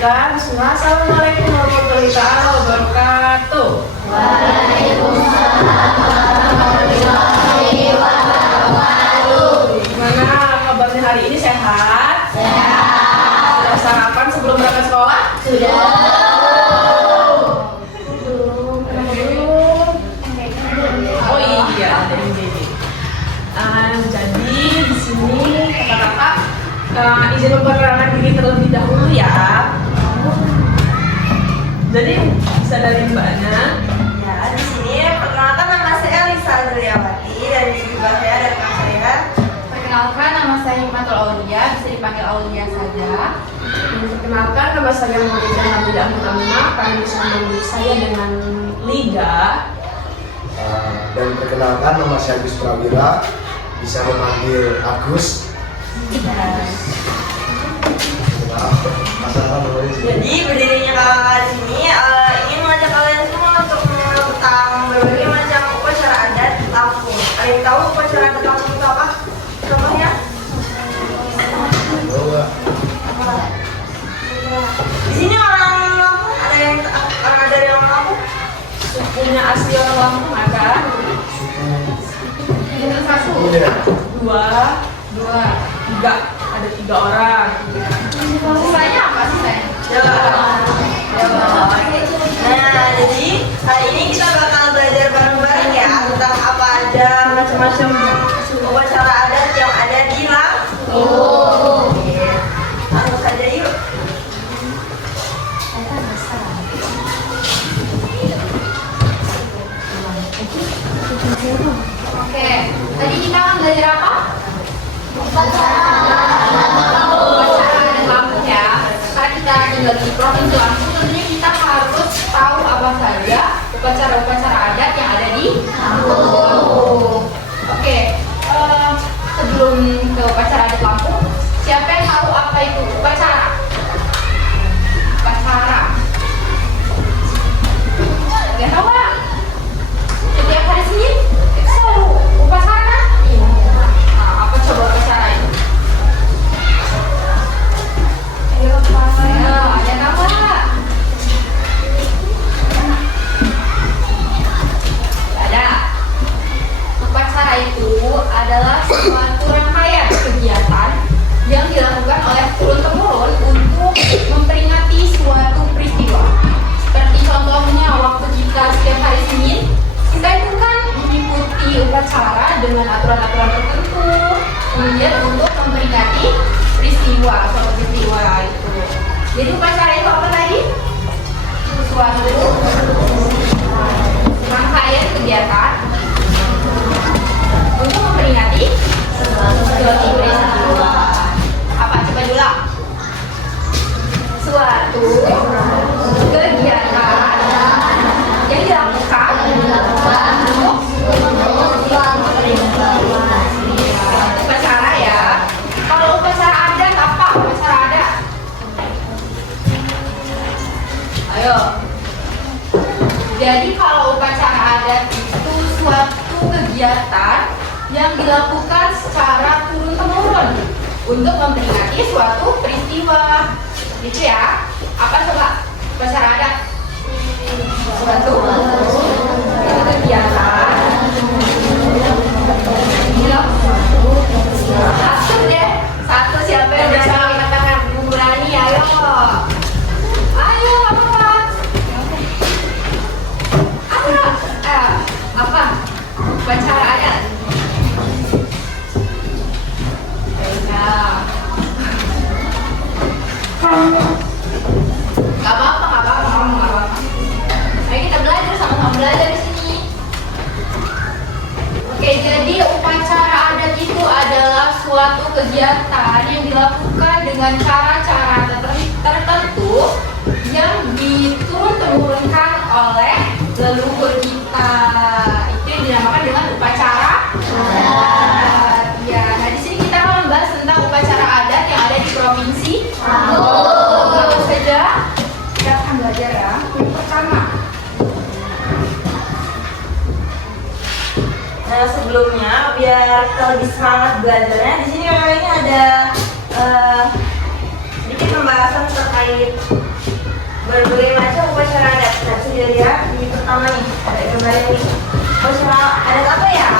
Alhamdulillah. Bismillah. Assalamualaikum warahmatullahi wabarakatuh. Waalaikumsalam warahmatullahi wabarakatuh. Gimana kabarnya hari ini, sehat? Sehat. Sudah sarapan sebelum berangkat sekolah? Sudah. Oh iya, jadi di sini kakak-kakak izin memperkenalkan diri terlebih dahulu ya. Jadi bisa dari mbaknya. Ya, di sini perkenalkan nama saya Lisa Andriawati dan di sebelah saya ada teman saya. Perkenalkan, nama saya Hikmatul Aulia, bisa dipanggil Aulia saja. Perkenalkan, nama saya Maulida Hamida Amina. Kalian bisa memanggil saya dengan Lida. Dan perkenalkan, nama saya Agus Prawira, bisa memanggil Agus. Jadi berdirinya kakak di sini ingin mengajak kalian semua untuk mengenal tentang berbagai macam upacara adat Lampung. Kalian tahu upacara adat Lampung itu apa? Contohnya? Di sini orang Lampung ada dari orang Lampung. Sukunya asli orang Lampung ada. Satu, Dua, tiga. Ada 3 orang. sisanya apa sih, Teh? Nah, jadi hari ini kita bakal belajar bareng-bareng ya tentang apa aja macam-macam upacara adat yang ada di Lampung. Langsung saja yuk. Oke, tadi kita akan belajar apa? Upacara adat Lampung ya. Karena kita tinggal di Provinsi Lampung, tentunya kita harus tahu apa saja upacara-upacara adat yang ada di Lampung. Oke, sebelum ke upacara adat Lampung, siapa yang tahu apa itu upacara? Upacara. Gak tahu nggak? Setiap hari Senin kita selalu upacara kan? Nah, apa coba upacara itu? Ayo, ada nama? Ada. Upacara itu adalah suatu rangkaian kegiatan yang dilakukan oleh turun-temurun untuk memperingati suatu peristiwa. Seperti contohnya waktu kita setiap hari Senin, kita itu kan mengikuti upacara dengan aturan-aturan tertentu, kemudian untuk memperingati suatu peristiwa itu. Jadi upacara itu apa tadi? Suatu rangkaian kegiatan untuk memperingati suatu peristiwa. Apa? Coba ulang. Suatu kegiatan yang dilakukan upacara ya. Kalau upacara adat apa? Upacara adat. Ayo. Jadi kalau upacara adat itu suatu kegiatan yang dilakukan secara turun-temurun untuk memperingati suatu peristiwa. Gitu ya. Apa coba upacara adat? Suatu kegiatan. Satu deh. Satu siapa yang berani angkat tangan? Berani, ayo. Ayo, apa? Ayo. Apa? Upacara adat. Gak apa-apa. Ayo kita belajar, sama-sama belajar di sini. Oke, jadi upacara adat itu adalah suatu kegiatan yang dilakukan dengan cara-cara tertentu yang diturun-temurunkan oleh leluhur kita. Itu yang dinamakan dengan upacara adat. Ya, nah di sini kita akan membahas tentang upacara adat yang ada di provinsi Lampung. Langsung saja kita akan belajar ya. Yang pertama. Nah, sebelumnya biar kita lebih semangat belajarnya, di sini kayaknya ada sedikit pembahasan terkait berbagai macam upacara adat. Nah, bisa dilihat di pertama nih, ada gambar ini. Upacara adat apa ya?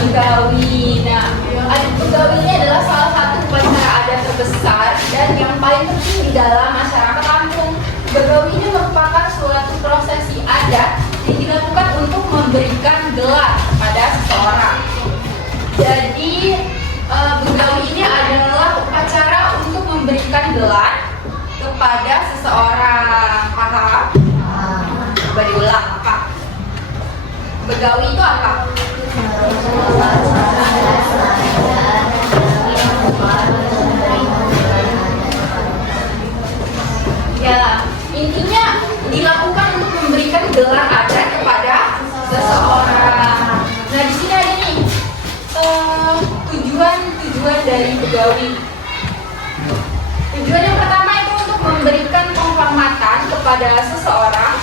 Begawi. Nah, adat begawi ini adalah salah satu upacara adat terbesar dan yang paling penting di dalam masyarakat kampung. Begawi ini merupakan suatu prosesi adat yang dilakukan untuk memberikan gelar kepada seseorang. Jadi, begawi ini adalah upacara untuk memberikan gelar kepada seseorang. Paham? Coba diulang apa? Begawi itu apa? Ya, intinya dilakukan untuk memberikan gelar adat kepada seseorang. Nah, di sini ada nih tujuan dari begawi. Tujuan yang pertama itu untuk memberikan penghormatan kepada seseorang,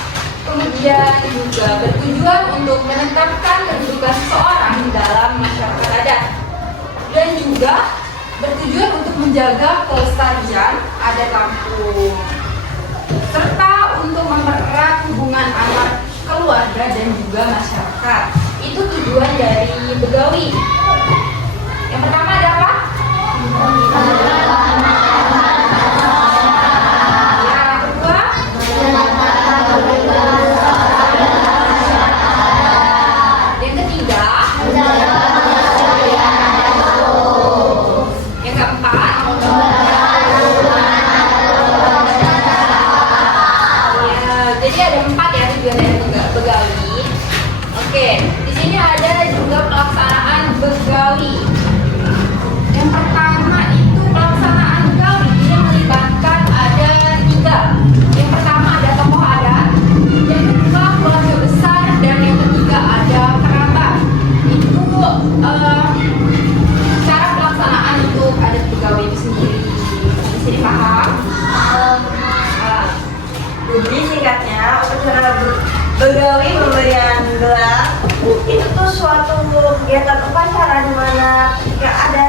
kemudian juga bertujuan untuk menetapkan kedudukan seseorang di dalam masyarakat adat, dan juga bertujuan untuk menjaga kelestarian adat kampung, serta untuk mempererat hubungan antar keluarga dan juga masyarakat. Itu tujuan dari begawi. Yang pertama ada apa? Yang kedua? Yang ketiga? Yang keempat? Ya, jadi ada 4 ya tujuan dari begawi. Oke, di sini ada juga pelaksanaan begawi. Yang pertama itu pelaksanaan begawi ini melibatkan ada 3. Yang pertama ada tokoh adat, yang kedua keluarga besar, dan yang ketiga ada kerabat. Itu cara pelaksanaan untuk adat begawi itu sendiri. Bisa dipaham? Jadi singkatnya, upacara begawi pemberian gelar itu tuh suatu kegiatan upacara di mana ketika ada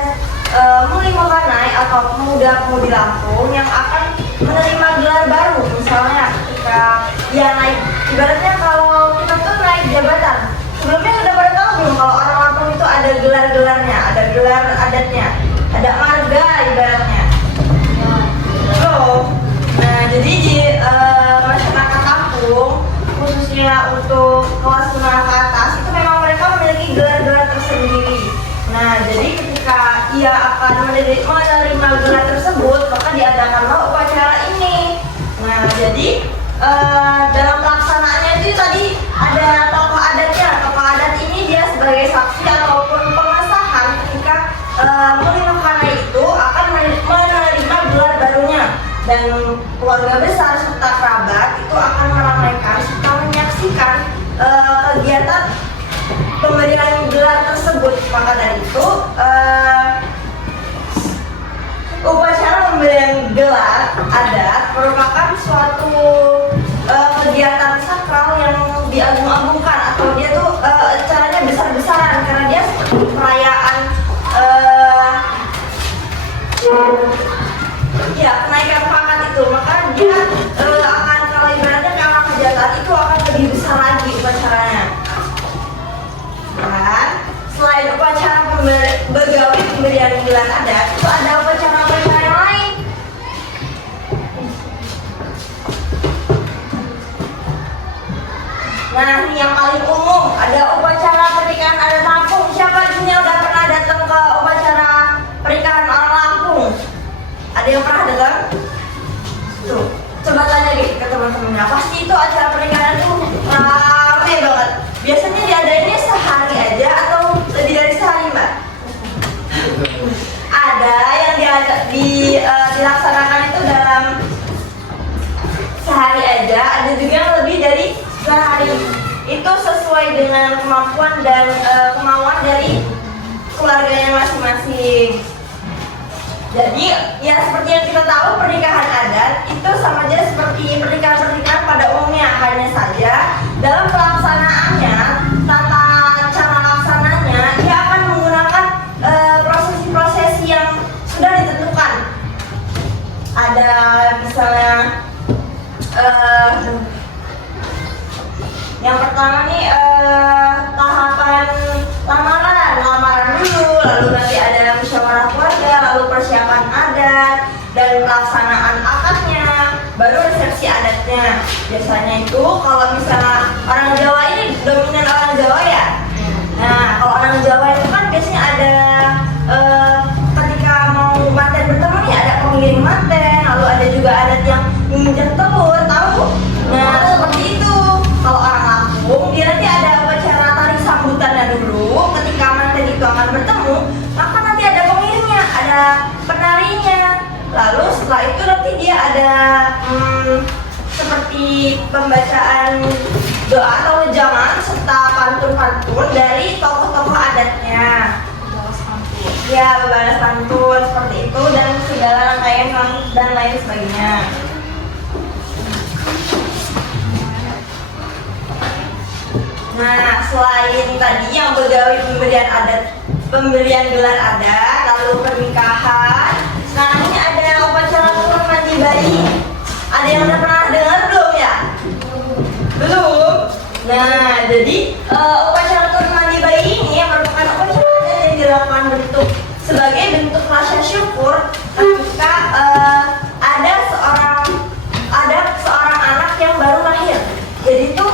mulia mewarnai atau pemuda-pemudi Lampung yang akan menerima gelar baru. Misalnya ketika dia naik, ibaratnya kalau kita tuh naik jabatan, sebelumnya sudah pada tahu belum kalau orang Lampung itu ada gelar-gelarnya, ada gelar adatnya, ada marga ibaratnya. Nah, jadi di masyarakat kampung, khususnya untuk kelas menengah ke atas, itu memang mereka memiliki gelar-gelar tersendiri. Nah, jadi ketika ia akan menerima gelar tersebut, maka diadakanlah upacara ini. Nah, jadi dalam pelaksanaannya itu tadi ada tokoh adatnya. Tokoh adat ini dia sebagai saksi ataupun pengesahan ketika mulia mewarnai itu akan menerima gelar barunya. Dan keluarga besar serta kerabat itu akan meramaikan serta menyaksikan kegiatan pemberian gelar tersebut. Maka dari itu upacara pemberian gelar adat merupakan suatu kegiatan sakral yang diagung-agungkan, atau dia tuh caranya besar-besaran karena dia seperti perayaan kenaikan pangkat itu. Maka dia akan, kalau ibaratnya kalau kejahatan itu akan lebih besar lagi upacaranya. Dan selain upacara begawi pemberian gelar adat, itu ada upacara-upacara yang lain. Nah, ini yang paling umum, ada upacara pernikahan adat Lampung. Siapa di sini udah pernah datang ke upacara pernikahan orang Lampung? Ada yang pernah datang? Tuh, coba tanya deh ke teman-temannya. Pasti itu acara pernikahan itu rame banget. Biasanya diadainnya sehari aja atau lebih dari sehari, Mbak? Ada yang dilaksanakan itu dalam sehari aja, ada juga yang lebih dari sehari. Itu sesuai dengan kemampuan dan kemauan dari keluarganya masing-masing. Jadi ya seperti yang kita tahu, pernikahan adat itu sama aja seperti pernikahan-pernikahan pada umumnya, hanya saja dalam pelaksanaannya, tata cara laksananya, dia akan menggunakan prosesi-prosesi yang sudah ditentukan. Ada biasanya itu kalau misalnya orang Jawa ini dominan orang Jawa ya. Nah, kalau orang Jawa itu kan biasanya ada ketika mau manten bertemu nih ada pengiring manten, lalu ada juga adat yang menginjak telur, tahu? Nah, seperti itu. Kalau orang Lampung, dia nanti ada upacara tarik sambutannya dulu. Ketika manten itu akan bertemu, maka nanti ada pengiringnya, ada penarinya. Lalu setelah itu nanti dia ada seperti pembacaan doa atau wejangan serta pantun-pantun dari tokoh-tokoh adatnya. Ya, berbalas pantun seperti itu dan segala rangkaian dan lain sebagainya. Nah, selain tadi yang begawi pemberian gelar adat, lalu pernikahan, nah ini ada upacara turun mandi bayi. Ada yang udah pernah dengar belum ya? Belum? Nah, jadi upacara turun mandi bayi ini yang merupakan upacara yang dilakukan sebagai bentuk rasa syukur ketika ada seorang anak yang baru lahir. Jadi tuh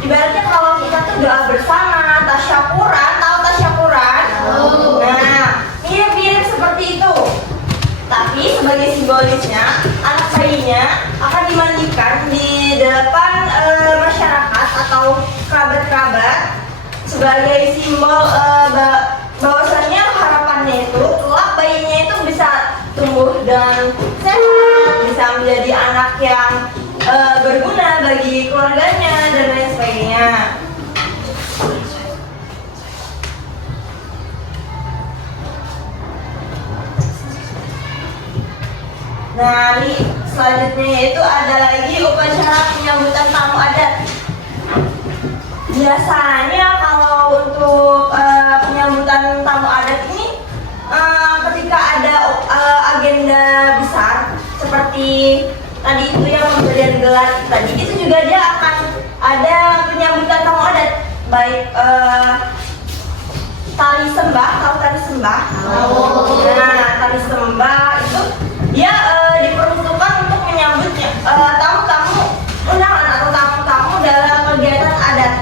ibaratnya kalau kita tuh doa bersama, tasyakuran, tahu tasyakuran? Nah, mirip-mirip seperti itu. Tapi sebagai simbolisnya, anak bayinya akan dimandikan di depan masyarakat atau kerabat-kerabat sebagai simbol bahwasannya harapannya itu kelak bayinya itu bisa tumbuh dan sehat, bisa menjadi anak yang berguna bagi keluarganya dan lain sebagainya. Nah, ini selanjutnya itu ada lagi upacara penyambutan tamu adat. Biasanya kalau untuk penyambutan tamu adat ini ketika ada agenda besar seperti tadi itu yang pemberian gelar tadi, itu juga dia akan ada penyambutan tamu adat, baik tali sembah, tahu tali sembah? Nah, tali sembah itu dia diperuntukkan untuk menyambut tamu-tamu undangan atau tamu-tamu dalam kegiatan adat.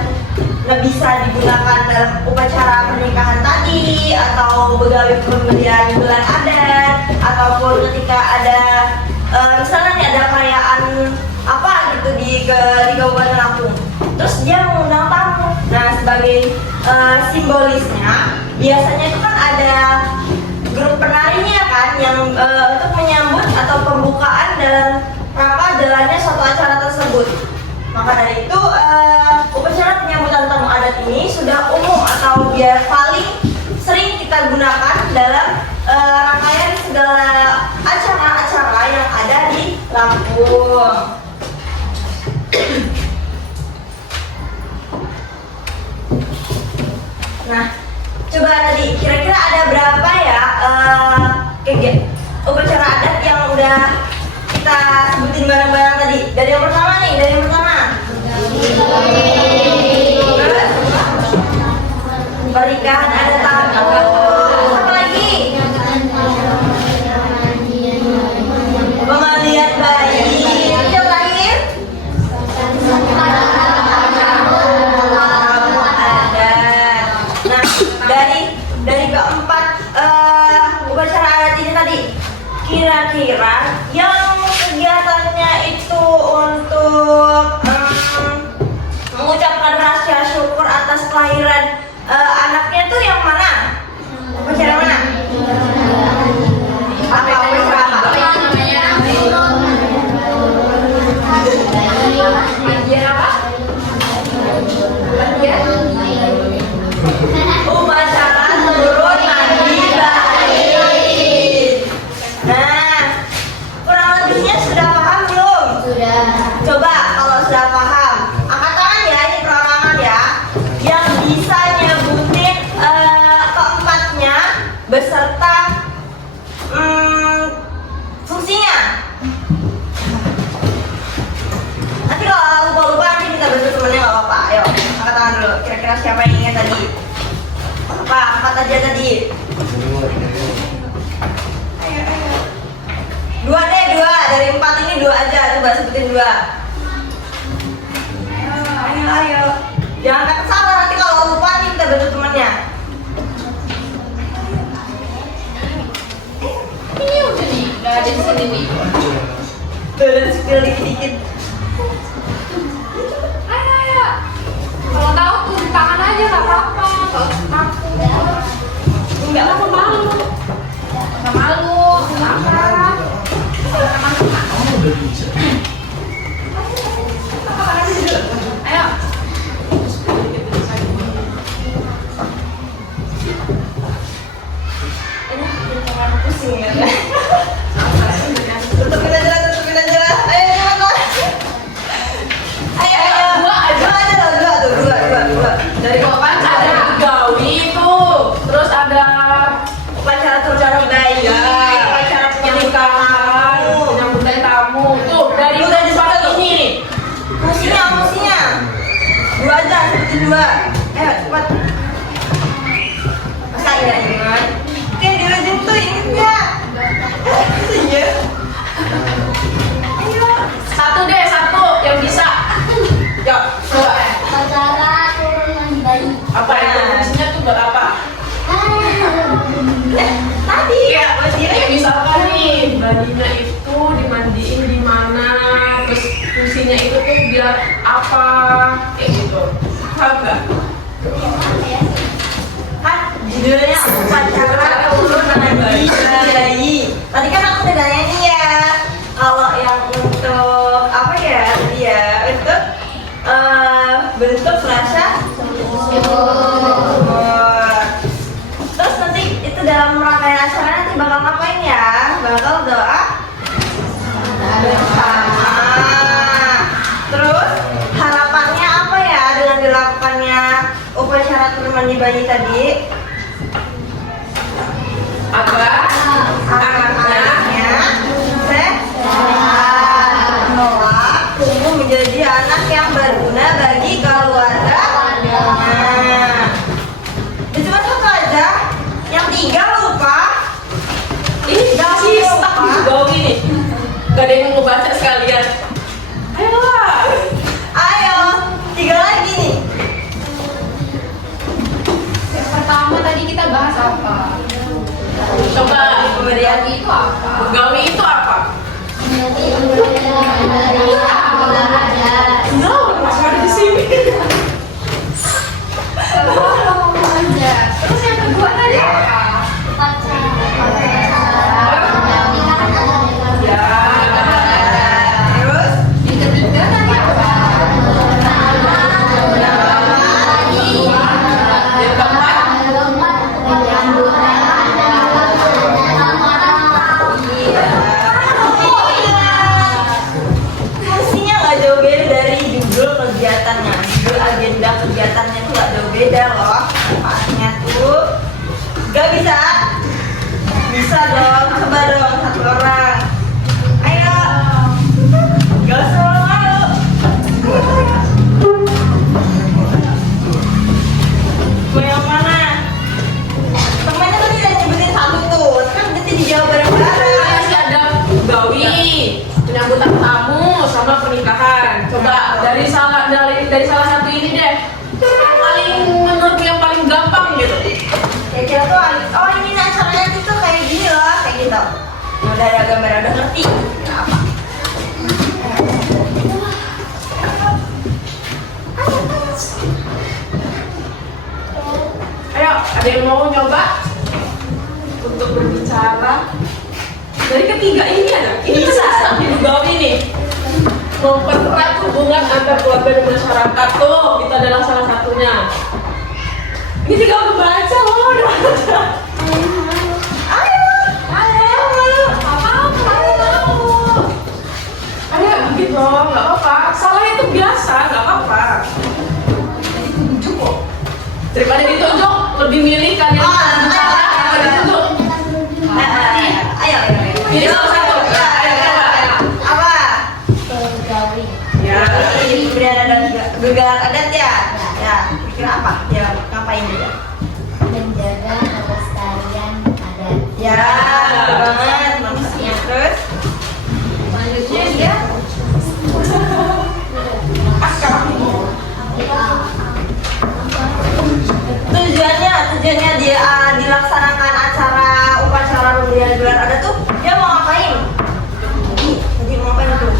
Nah, bisa digunakan dalam upacara pernikahan tadi, atau begawi pemberian gelar adat, ataupun ketika ada misalnya nih ada perayaan apa gitu di Kabupaten Lampung, terus dia mengundang tamu. Nah, sebagai simbolisnya biasanya itu kan ada grup penarinya kan yang untuk menyambut atau pembukaan dalam rangka jalannya suatu acara tersebut. Maka dari itu upacara penyambutan tamu adat ini sudah umum atau biar paling sering kita gunakan dalam rangkaian segala acara-acara yang ada di Lampung. Nah, coba tadi kira-kira ada berapa ya upacara adat yang udah kita sebutin bareng-bareng tadi? Dari yang pertama nih, dari yang pertama. Pernikahan adat Lampung. Apa lagi? Pemandian bayi. Yang terakhir? Tamu adat. Nah, dari keempat upacara adat ini tadi, kira-kira yang kegiatannya itu untuk mengucapkan rasa syukur atas kelahiran anaknya tuh yang mana? Upacara mana? Apa upacara apa? Upacara turun mandi bayi. Nah, kurang lebihnya sudah paham belum? Sudah. Coba kalau sudah paham, angkat tangan ya, ini perorangan ya, yang bisa nyebutin keempatnya beserta fungsinya. Nanti kalau lupa-lupa nanti kita bantu temennya, nggak apa-apa. Ayo, angkat tangan dulu. Kira-kira siapa yang ingat tadi? Apa? Angkat aja tadi. Ayo. Dua deh, dua. dari 4 ini 2 aja, coba sebutin 2. Ayo. Jangan kata salah, nanti kalau lupa nih kita bantu temannya. Ini udah nih, udah ada di sini nih. Udah spill dikit-dikit. Ayo. Kalau tahu tuh di tangan aja nggak apa-apa, nggak usah takut. Enggak apa malu. Nggak malu, nggak apa. Ayo. Pusing ya. Tutupin aja. Ayo cepat. Ayo. Dua. Dari Kan ada gawi tuh, terus ada upacara turun bayi, upacara pernikahan, penyambutan tamu. Tuh dari Udah disebut ini nih. Musinya. 2 aja, sebutin 2. Ayo cepat. Masa ingat? Kan di ujung tuh inget nggak? Iya. Ayo. Satu yang bisa. Yuk, coba. Upacara turun bayi. Apa itu fungsinya tuh buat apa? Tadi Kayak Wasira kayak misalkan nih bayinya itu dimandiin di mana, terus fungsinya itu tuh biar apa, kayak gitu. Paham nggak? kan judulnya upacara turun bayi. Tadi kan aku udah nanya nih ya. Kalau yang untuk apa ya? Tadi ya untuk bentuk rasa syukur. Terus nanti itu dalam rangkaian acara nanti bakal ngapain ya? Bakal doa bersama. Terus harapannya apa ya dengan dilakukannya upacara turun mandi bayi tadi? Agar Anaknya sehat, menolak tumbuh menjadi anak yang berguna bagi keluarganya. Cuma 1 aja, yang 3 lupa. ini Jangan si lupa. stuck di bawah ini. Gak ada yang mau baca sekalian. Ayolah. Ayo, 3 lagi nih. Yang pertama tadi kita bahas apa? Coba. Pemberian Itu apa? Gawi itu apa? Olahraga. No, masih ada di sini. Aja. Terus yang kedua tadi apa? Ya. Terus Yang ketiga tadi apa? Yang keempat. fungsinya nggak jauh beda dari judul kegiatannya. Judul agenda kegiatannya tuh nggak jauh beda loh. Manfaatnya tuh gak bisa. Bisa dong, coba dong 1 orang. Ayo. Gak usah malu. Mau yang mana? Temennya tadi udah nyebutin 1 tuh. Kan nanti dijawab bareng-bareng. Masih ada gawi, penyambutan tamu, sama pernikahan. Coba dari salah satu ini deh. Menurutmu yang paling gampang gitu. Ya kira tuh oh ini acaranya tuh kayak gini loh, kayak gitu. Udah ada gambar, udah ngerti. Apa? Ayo, ada yang mau nyoba untuk berbicara? Dari ketiga ini ada. Ini bisa digawi nih. Mempererat hubungan antar keluarga dan masyarakat tuh, itu adalah salah satunya. Ini tinggal membaca loh. Ayo. Ayo, gitu loh, nggak apa-apa. Salah itu biasa, nggak apa-apa. Ditunjuk kok. Daripada ditunjuk, lebih milih kalian berbicara daripada ditunjuk. Ayo. Ini salah satu. Ayo, coba. Apa? Gawi. Ya. Ini pemberian adat gegar adat ya. Ya, kira apa? Ya, ngapain dia? Menjaga kelestarian adat. Ya, betul banget. Maksudnya terus tujuannya dia dilaksanakan acara upacara pemberian gelar adat tuh dia mau ngapain? Tadi mau ngapain tuh?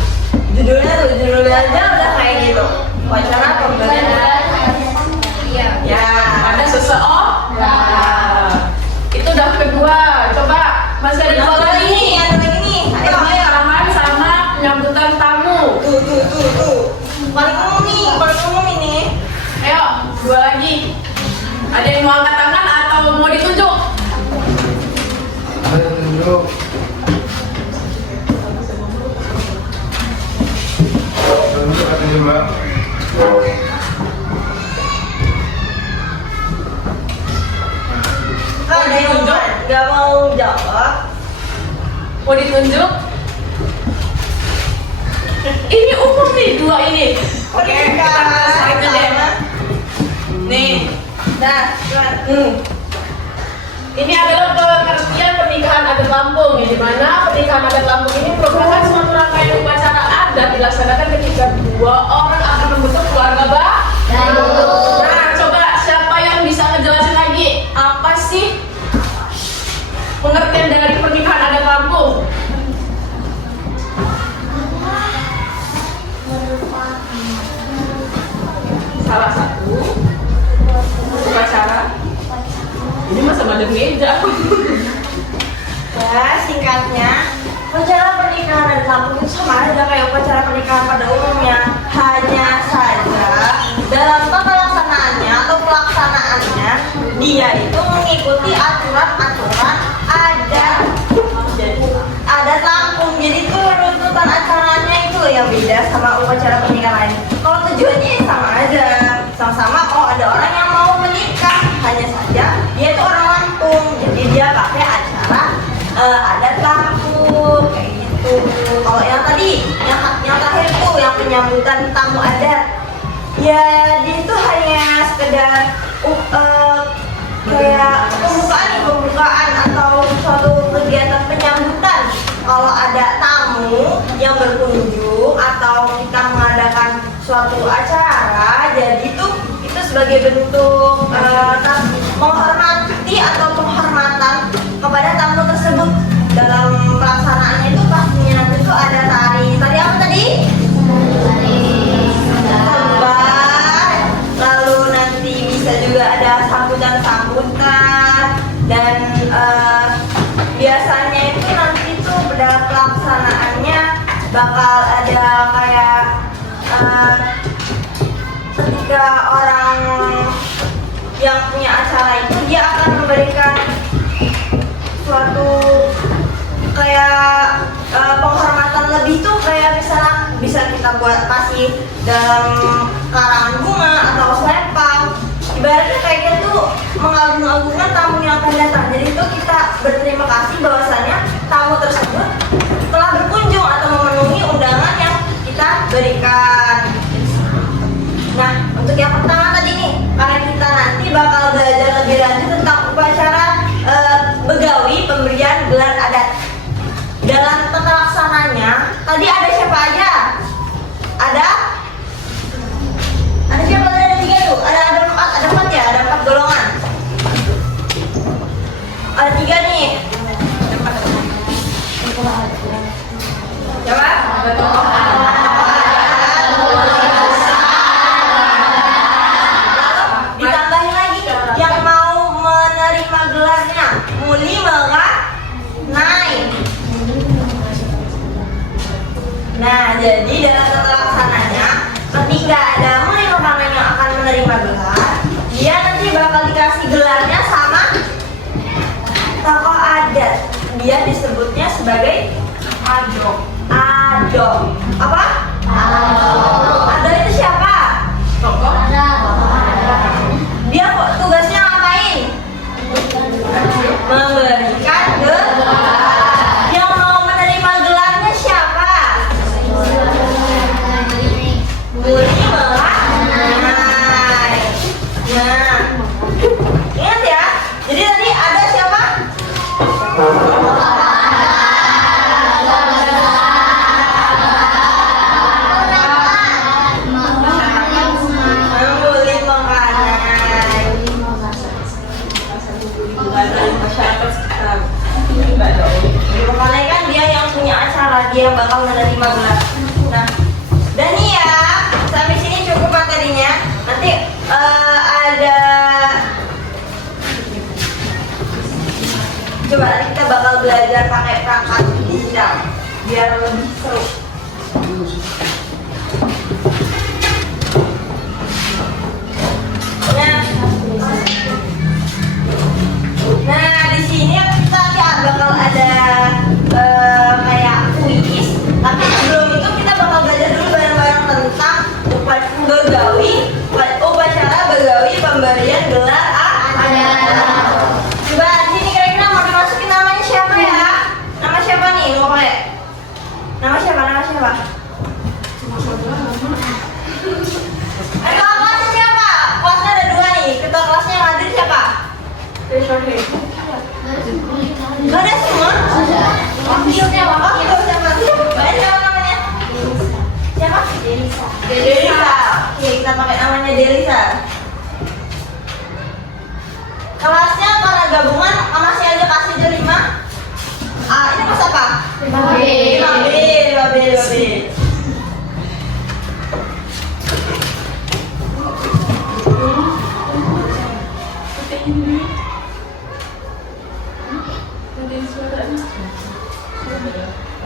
Judulnya aja udah kayak gitu. Upacara pemberian gelar. Iya. Ya, Ada seseorang. Itu udah kedua. Coba masih ada dua lagi nih. ada lagi nih. Ayo. Pernikahan sama penyambutan tamu. Tuh. Paling umum ini. Ayo, dua lagi. Ada yang mau angkat tangan atau mau ditunjuk? Ada tunjuk. Tunjuk atau coba? Kalau ada yang nggak mau jawab, Mau ditunjuk? Ini umum nih, dua ini. Oke, kita selesai aja deh. Nih, nah, ini adalah pengertian pernikahan adat Lampung, di mana pernikahan adat Lampung ini merupakan suatu rangkaian upacara adat dilaksanakan ketika dua orang akan membentuk keluarga baru. Nah, coba siapa yang bisa ngejelasin lagi apa sih pengertian dari pernikahan adat Lampung? Salah satu upacara. Ini masa madem meja. ya singkatnya upacara pernikahan adat Lampung itu sama aja kayak upacara pernikahan pada umumnya, hanya saja dalam tata laksanaannya atau pelaksanaannya dia itu mengikuti aturan-aturan adat Lampung. Jadi tuh runtutan acaranya itu yang beda sama upacara pernikahan lain. Kalau tujuannya ya sama aja, sama-sama ada orang yang mau menikah, hanya saja dia itu orang Lampung, jadi dia pakai acara adat Lampung kayak gitu. Kalau yang tadi, yang terakhir tuh yang penyambutan tamu adat, ya dia itu hanya sekedar kayak pembukaan atau suatu kegiatan penyambutan. Kalau ada tamu yang berkunjung atau kita mengadakan suatu acara, jadi itu sebagai bentuk menghormati atau penghormatan kepada tamu tersebut. Dalam pelaksanaannya itu pastinya nanti itu ada tari apa tadi? Tembang. Lalu nanti bisa juga ada sambutan dan biasanya itu nanti tuh dalam pelaksanaannya bakal ada kayak ketika orang yang punya acara itu dia akan memberikan suatu kayak penghormatan lebih tuh, kayak misalnya bisa kita buat masih dalam karangan bunga atau selempang. Ibaratnya kayak gitu mengagung-agungkan tamu yang akan datang. Jadi itu kita berterima kasih bahwasanya tamu tersebut telah berkunjung atau memenuhi undangan yang kita berikan. Nah, untuk yang pertama tadi nih, karena kita nanti bakal belajar lebih lanjut tentang upacara begawi pemberian gelar adat. Dalam tata laksananya, tadi ada siapa aja? Ada siapa? Ada 3 tuh. Ada 4 ya, ada 4 golongan. Ada 3 nih. Coba. Ditambahin lagi yang mau menerima gelarnya, muli naik. Nah, jadi dalam tata laksananya, ketika ada muli yang akan menerima gelar, dia nanti bakal dikasih gelarnya sama tokoh adat. Dia disebutnya sebagai Ado. Apa? Ado itu siapa? Tokoh. Dia kok tugasnya ngapain? Memberikan gelar. Yang mau menerima gelarnya siapa? Muli naik. Nah, ingat ya. Jadi tadi ada siapa? Coba nanti kita bakal belajar pakai perangkat digital biar lebih seru. Nah, di sini kita bakal ada kayak kuis. Tapi sebelum itu kita bakal belajar dulu bareng-bareng tentang upacara begawi pemberian gelar adat. Coba di sini kira-kira mau dimasukin namanya siapa ya? Nama siapa nih? Mau pakai? Nama siapa? Ayo kelasnya siapa? Kelasnya ada 2 nih. Ketua kelasnya yang hadir siapa? Gak ada semua? Wakilnya Wakil siapa? Siapa namanya? Siapa? Delisa. Oke, kita pakai namanya Delisa. Kelasnya karena gabungan, masih aja kasih aja 5. Ini kelas apa? 5B.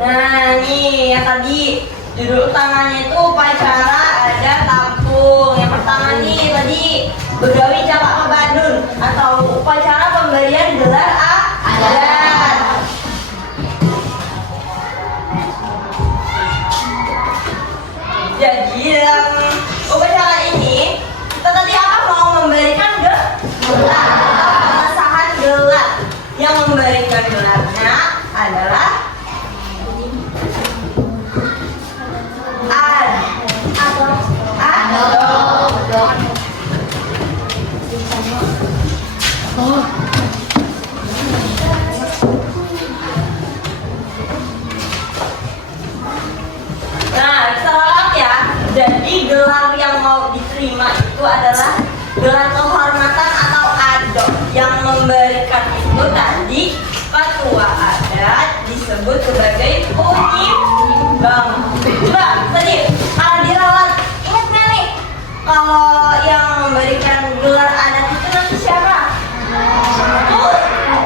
Nah, nih yang tadi judul utamanya itu upacara adat kampung. Yang pertama nih tadi begawi Cakak Kebadun atau upacara pemberian gelar adat. Jadi dalam upacara ini kita tadi mau memberikan gelar, pengesahan gelar. Yang memberikan gelarnya adalah Nah, kita lihat ya. Jadi gelar yang mau diterima itu adalah gelar kehormatan atau ado. Yang memberikan itu tadi ketua adat disebut sebagai penyimbang. Coba tadi kalau diralat, ingat nggak nih? Kalau yang memberikan gelar adat itu nanti siapa?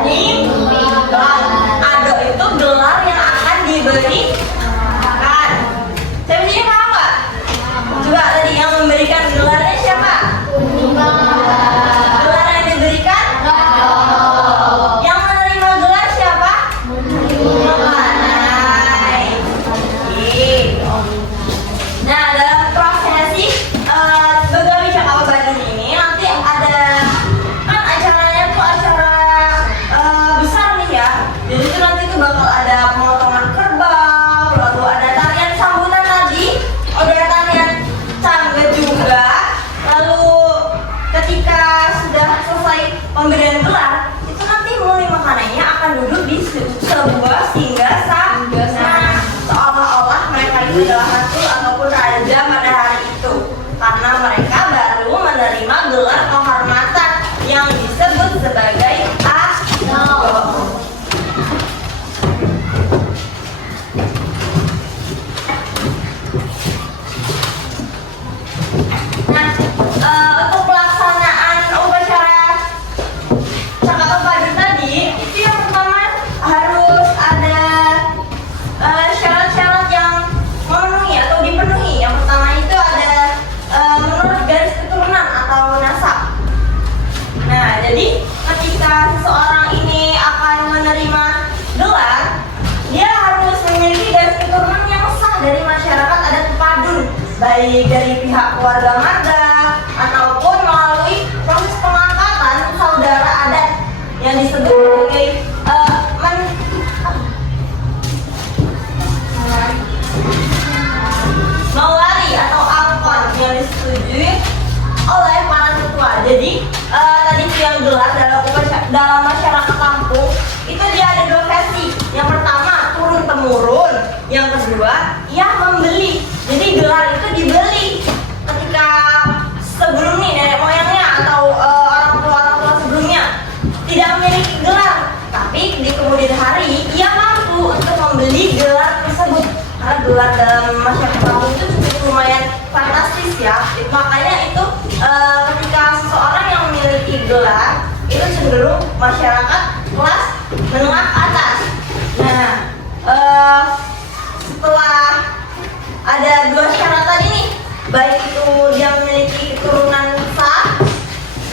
Penyimbang. Ado itu gelar yang akan diberikan. Siapa sih yang tahu nggak? Coba tadi yang memberikan gelarnya siapa? Gelar yang diberikan? Yang menerima gelar siapa? Mengenai. Oke. Nah, dalam prosesi begawi Cakak Kebadun ini nanti ada kan acaranya tuh acara besar nih ya. Jadi itu nanti tuh bakal ada pemotongan kerbau, lalu ada tarian sambutan tadi, ada tarian cangga juga. Lalu ketika sudah selesai pemberian gelar, itu nanti mulai makanannya akan duduk di sebuah singgasana. Nah, seolah-olah mereka itu adalah ratu ataupun raja pada hari itu, karena mereka baru menerima gelar kehormatan yang disebut sebagai ado. Nah, untuk pelaksanaan upacara Cakak Kebadun tadi, itu yang pertama harus ada syarat-syarat yang memenuhi atau dipenuhi. Yang pertama itu ada menurut garis keturunan atau nasab. Nah, jadi ketika seseorang ini akan menerima gelar, dia harus memiliki garis keturunan yang sah dari masyarakat adat Padun, baik dari pihak keluarga marga ataupun melalui proses pengangkatan saudara adat yang disebut sebagai mewali atau angkon yang disetujui oleh para ketua. Jadi tadi itu yang gelar dalam masyarakat kampung itu dia ada 2 versi. Yang pertama turun temurun, yang kedua ia membeli. Jadi gelar itu dibeli ketika sebelum nih nenek moyangnya atau orang tua sebelumnya tidak memiliki gelar, tapi di kemudian hari ia mampu untuk membeli gelar tersebut. Karena gelar dalam masyarakat kampung itu cukup lumayan fantastis ya. Makanya itu ketika seseorang yang memiliki gelar itu cenderung masyarakat kelas menengah ke atas. Nah, setelah ada dua syarat tadi nih, baik itu dia memiliki keturunan sah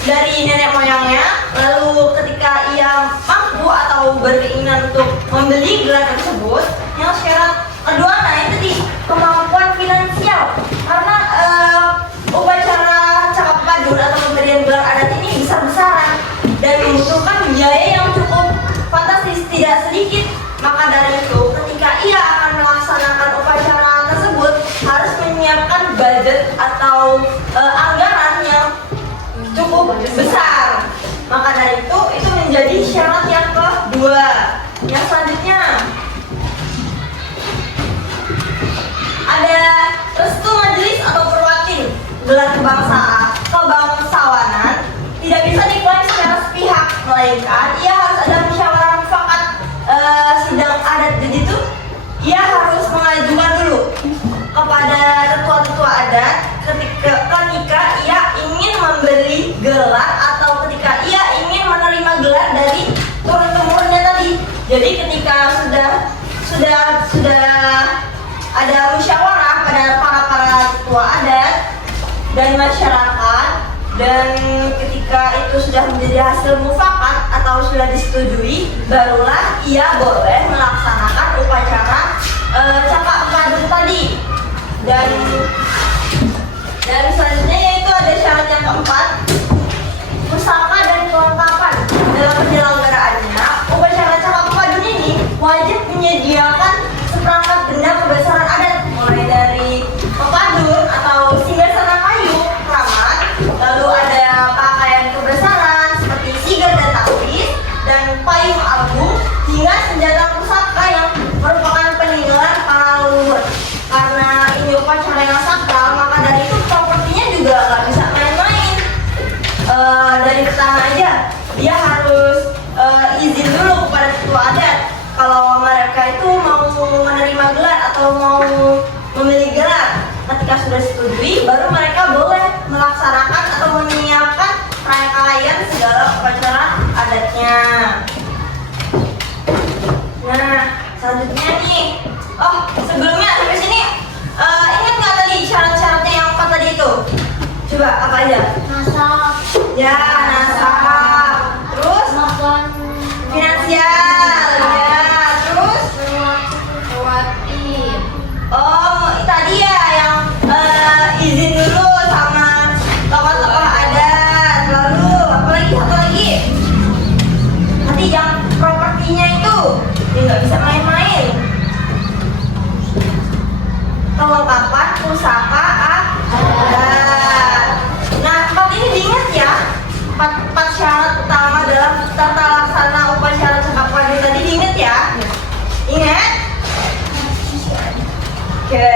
dari nenek moyangnya, lalu ketika ia mampu atau berkeinginan untuk membeli gelar tersebut, yang syarat kedua nah itu di kemampuan finansial, karena upacara cakap padun atau pemberian gelar adat ini besar-besaran dan membutuhkan biaya yang cukup fantastis tidak sedikit. Maka dari itu ketika ia akan melaksanakan upacara tersebut harus menyiapkan budget atau anggaran yang cukup besar. Maka dari itu menjadi syarat yang kedua. Yang selanjutnya ada restu majelis atau perwakilan gelar kebangsawanan tidak bisa diklaim secara sepihak, melainkan ia harus ada musyawarah mufakat sidang adat. Jadi itu ia harus mengajukan dulu kepada tetua-tetua adat ketika ia ingin memberi gelar atau ketika ia ingin menerima gelar dari turun-temurunnya tadi. Jadi ketika sudah ada musyawarah pada para tetua adat dan masyarakat, dan ketika itu sudah menjadi hasil mufakat atau sudah disetujui, barulah ia boleh melaksanakan upacara cakap padun tadi. Dan selanjutnya yaitu ada syarat yang keempat, pusaka dan kelengkapan dalam penyelenggaraannya. Upacara cakap padun ini wajib menyediakan seperangkat benda kebesaran adat, mulai dari pepadun atau singgasana kayu, keramat, lalu ada pakaian kebesaran seperti sigar dan tapis, dan payung agung, hingga senjata pusaka yang merupakan peninggalan para leluhur. Karena ini upacara yang sakral, maka dari itu propertinya juga nggak bisa main-main. Dari pertama aja dia harus izin dulu kepada ketua adat kalau mereka itu mau menerima gelar atau mau memilih gelar. Ketika sudah setujui, baru mereka boleh melaksanakan atau menyiapkan rangkaian segala upacara adatnya. Nah, selanjutnya nih, sebelumnya sampai sini ingat nggak tadi syarat-syaratnya yang empat tadi itu? Coba apa aja? Nasab. Ya, nasab. Terus Makan. finansial, ya. Terus Khawatir. tadi ya yang izin dulu sama tokoh-tokoh adat. Lalu satu lagi. Nanti yang propertinya itu dia nggak bisa main-main. Kelengkapan pusaka adat. Nah, empat ini diingat ya. Empat syarat utama dalam tata laksana upacara cakap padun tadi diingat ya. Ingat? Oke.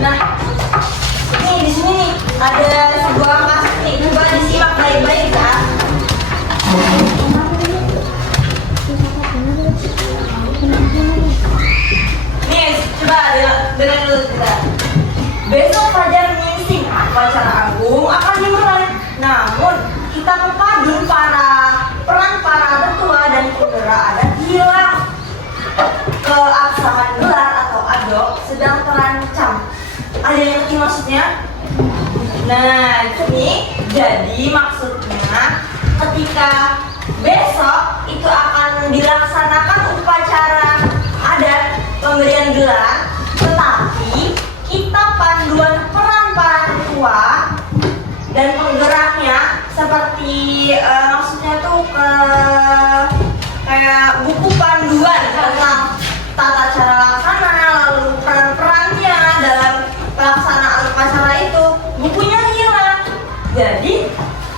Nah, ini di sini nih ada sebuah kasus nih. Coba disimak baik-baik ya. Nih, coba dengar dulu kita. Besok fajar menyingsing upacara agung akan dimulai. Namun kita pepadun peran para tetua dan penggerak adat hilang. Keabsahan gelar atau adok sedang terancam. Ada yang ngerti maksudnya? Nah, ini jadi maksudnya ketika besok itu akan dilaksanakan upacara adat pemberian gelar, tetapi kita panduan peran para tetua dan penggeraknya seperti maksudnya tuh kayak buku panduan tentang tata cara laksana, lalu peran-perannya dalam pelaksanaan upacara itu, bukunya hilang. Jadi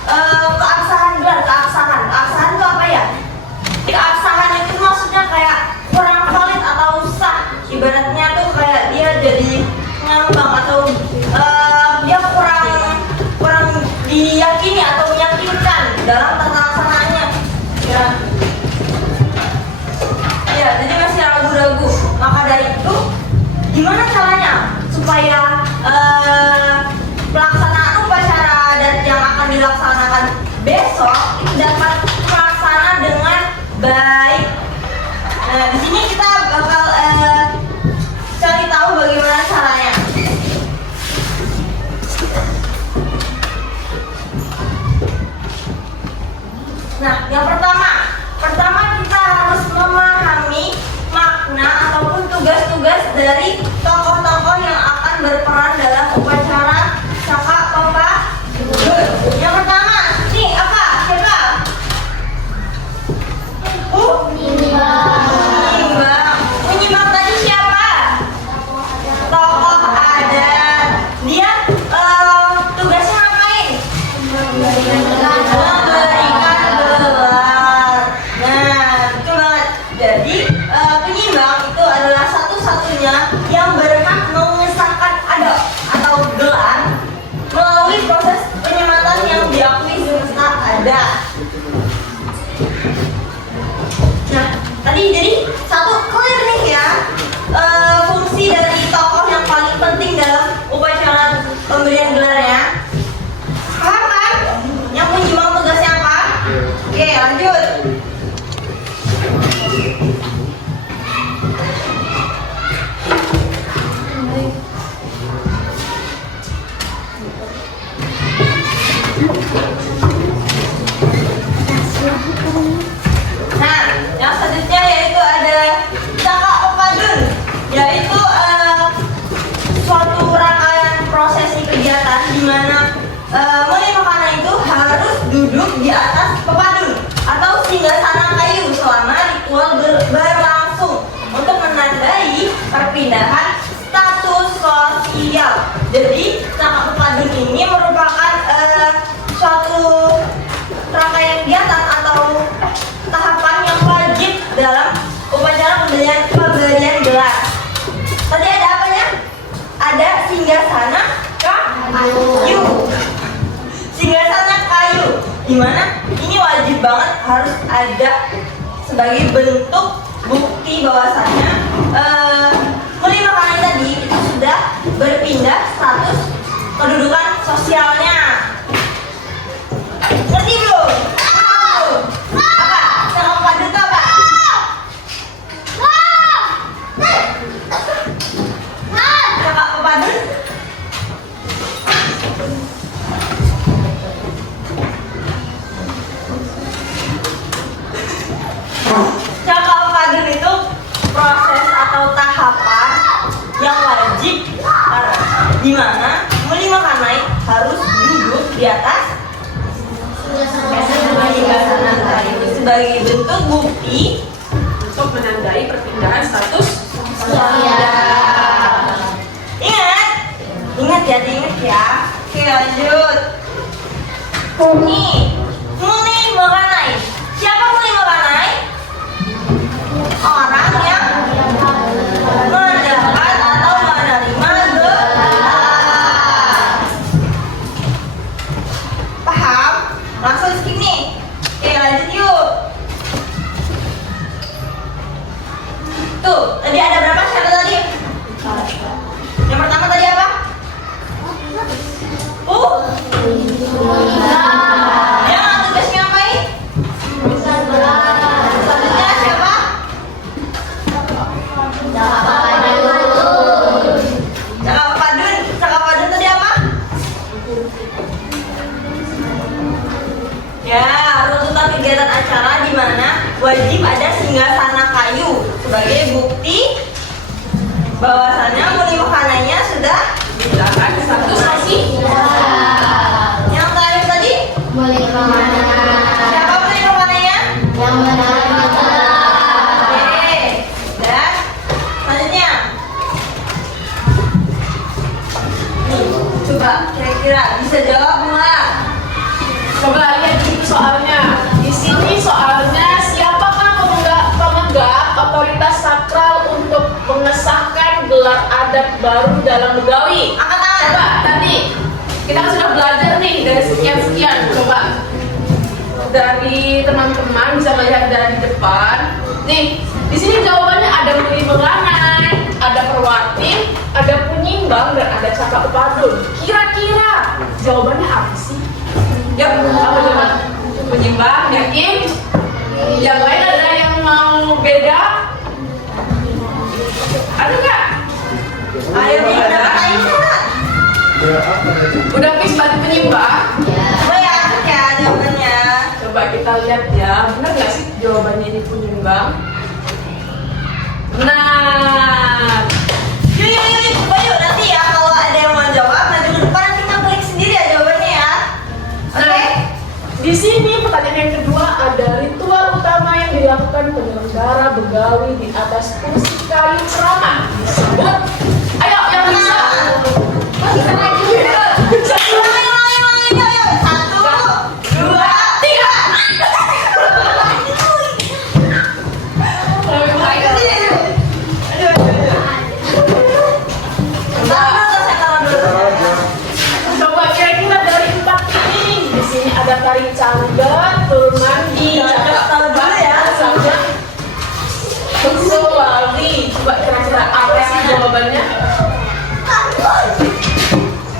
keabsahan gelar, keabsahan itu apa ya? Keabsahan itu maksudnya kayak kurang valid atau sah, ibaratnya tuh kayak dia jadi ngambang atau dia kurang diyakini atau meyakinkan dalam tata laksanaannya. Ya, jadi masih ragu-ragu. Maka dari itu, gimana caranya supaya pelaksanaan upacara adat yang akan dilaksanakan besok Nah, yang pertama kita harus memahami makna ataupun tugas-tugas dari tokoh-tokoh yang akan berperan dalam upacara Saka Pepadun. Yang pertama, nih apa? Siapa? Penyimbang tadi siapa? Tokoh adat. Dia tugasnya ngapain? Memberikan gelar. Nah, betul banget. Jadi penyimbang itu adalah satu-satunya yang berhak mengesahkan adat atau gelar melalui proses penyematan yang diakui semesta adat. Nah, tadi jadi satu clear nih ya, fungsi dari tokoh yang paling penting dalam upacara pemberian gelarnya. Paham kan? Yang penyimbang tugasnya apa? Oke, lanjut. Nah, yang selanjutnya yaitu ada Saka Pepadun, yaitu suatu rangkaian prosesi kegiatan di mana Muli Mekana itu harus duduk di atas pepadun atau singgasana kayu selama ritual berlangsung untuk menandai perpindahan status sosial. Jadi, Saka Pepadun ini merupakan suatu rangkaian kegiatan atau tahapan yang wajib dalam upacara pemberian gelar. Tadi ada apanya? Ada singgasana kayu. Singgasana kayu, dimana ini wajib banget harus ada sebagai bentuk bukti bahwasannya Muli Mekana tadi itu sudah berpindah status kedudukan sosialnya. Ngerti belum? Apa? Saka Pepadun itu apa? Saka Pepadun? Saka Pepadun itu proses atau tahapan yang wajib di mana Muli Mekana harus duduk di atas singgasana kayu sebagai bentuk bukti Untuk menandai perpindahan status sosial. Ingat ya. Oke, lanjut. Nih, Muli Mekana. Siapa Muli Mekana? Orang yang mendapat atau menerima gelar. Paham? Langsung skip nih. Oke, lanjut yuk. Tuh, tadi ada berapa syarat tadi? Yang pertama tadi apa? Dia tugasnya ngapain? Selanjutnya siapa? Saka Pepadun tadi apa? Ya, runtutan kegiatan acara di mana wajib ada singgasana kayu sebagai bukti bahwasannya Muli Mekananya sudah dipindahkan status sosial. yang terakhir tadi Boleh kemana? siapa Muli Mekananya? Yang menerima gelar. Oke, dan selanjutnya nih, coba kira-kira bisa jawab nggak? Coba lihat di soalnya. Di sini soalnya siapakah pemegang otoritas sakral untuk mengesahkan gelar adat baru dalam Begawi? Angkat tangan. Coba tadi kita kan sudah belajar nih dari sekian. Coba dari teman-teman bisa melihat dari depan. Nih, di sini jawabannya ada Muli Mekana, ada Perwati, ada Penyimbang dan ada Saka Pepadun. Kira-kira jawabannya apa sih? Yuk, apa coba? Penyimbang, yakin? Yang lain ada yang mau beda? Ada nggak? Ayo kita tanya. Udah fix bantu Penyimbang? Coba ya, angkat ya jawabannya. Coba kita kita lihat ya, benar nggak sih jawabannya ini penyeimbang? Benar. Yuk, coba yuk nanti ya kalau ada yang mau jawab maju ke depan nanti kita klik sendiri ya jawabannya ya. Oke? Di sini pertanyaan yang kedua ada ritual utama yang dilakukan penyelenggara begawi di atas kursi kayu ceramah disebut. Ayo yang bisa. Ulangi, yuk. 1, 2, 3. Coba kira-kira dari 4 ini di sini ada tari canggat, turun mandi, canggat Tahu dulu ya. sama Sulawesi. Coba kira-kira apa sih jawabannya?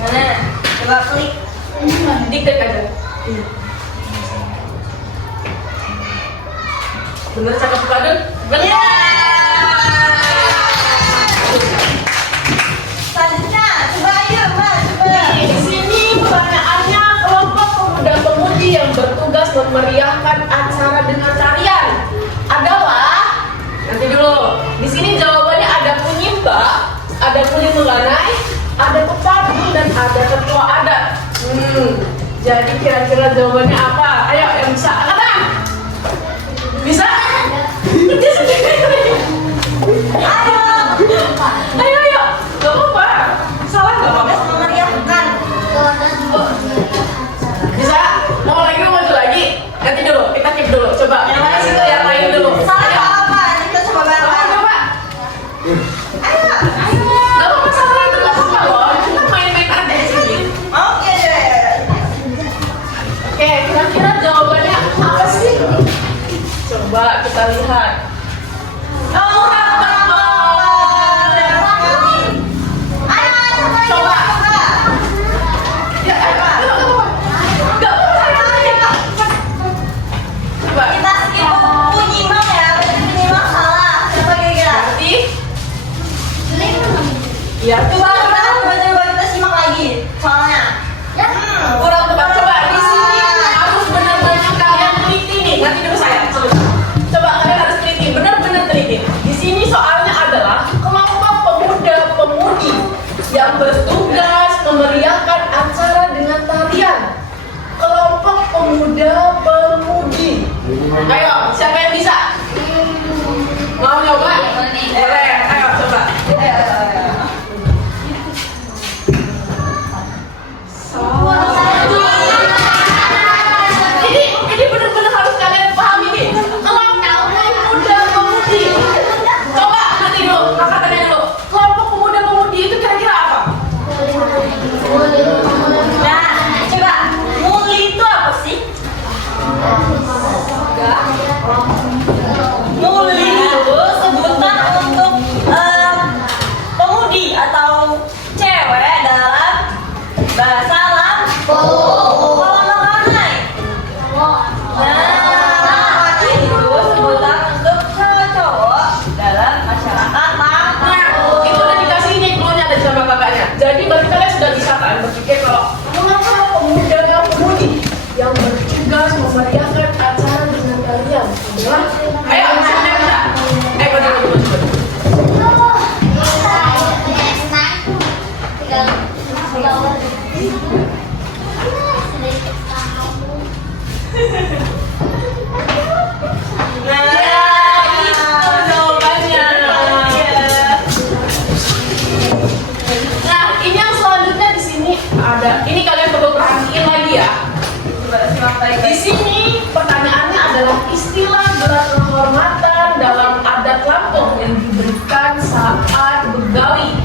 Mana? Coba klik. Diklik aja. Bener cakep bukan? Bener. Ya. Selanjutnya, coba ayo, Mbak, coba. Di sini pertanyaannya kelompok pemuda-pemudi yang bertugas memeriahkan acara dengan tarian adalah nanti dulu. Di sini jawabannya ada penyimba, ada kuli melanai, ada pepadu dan ada ketua adat. Jadi kira-kira jawabannya apa? Ayo yang bisa angkat tangan. Bisa? Dia sendiri. Ayo. Ayo. Gak apa-apa. Salah gak apa-apa. Tugas memeriahkan. Bisa? Mau maju lagi? Nanti dulu, kita keep dulu. Coba. Yang lain situ, yang lain dulu. Salah Ayo. apa? Nanti kita coba bareng. Coba. Ayo. Gak apa-apa, salah itu gak apa-apa loh. Kita main-main aja di sini. Oke deh. Oke, kira-kira jawabannya apa sih? Coba kita lihat. Oh, Coba. Ya, gak apa-apa. Coba. kita skip penyimbang ya. Berarti penyimbang salah. Siapa kira-kira? Berarti, ya Coba kita simak lagi soalnya. kurang tepat. Coba di sini harus benar-benar kalian teliti nih. Nanti dulu saya. Coba kalian harus teliti, benar-benar teliti. Di sini soalnya adalah kelompok pemuda-pemudi yang bertugas memeriahkan acara dengan tarian. Kelompok pemuda-pemudi. Ayo, siapa yang bisa? Mau nyoba? Boleh. Ayo coba. Ini benar-benar harus kalian pahami nih. Kelompok pemuda-pemudi. Coba nanti dulu, kakak tanya dulu. Kelompok pemuda-pemudi itu kira-kira apa? Nah, coba muli itu apa sih? Muli itu sebutan untuk pemudi atau cewek dalam bahasa Lampung. Nah, itu sebutan untuk cowok dalam masyarakat Lampung. Nah, itu udah dikasih nih clue-nya dari sama kakaknya. Jadi berarti kalian sudah bisa kan berpikir kalau mengapa pemuda dan pemudi yang bertugas memeriahkan acara dengan tarian adalah ayo siapa yang bisa? Maju. Nah, Itu jawabannya. Nah, ini yang selanjutnya di sini ada. Ini kalian perlu perhatiin lagi ya. coba simak baik. Di sini pertanyaannya adalah istilah gelar kehormatan dalam adat Lampung yang diberikan saat begawi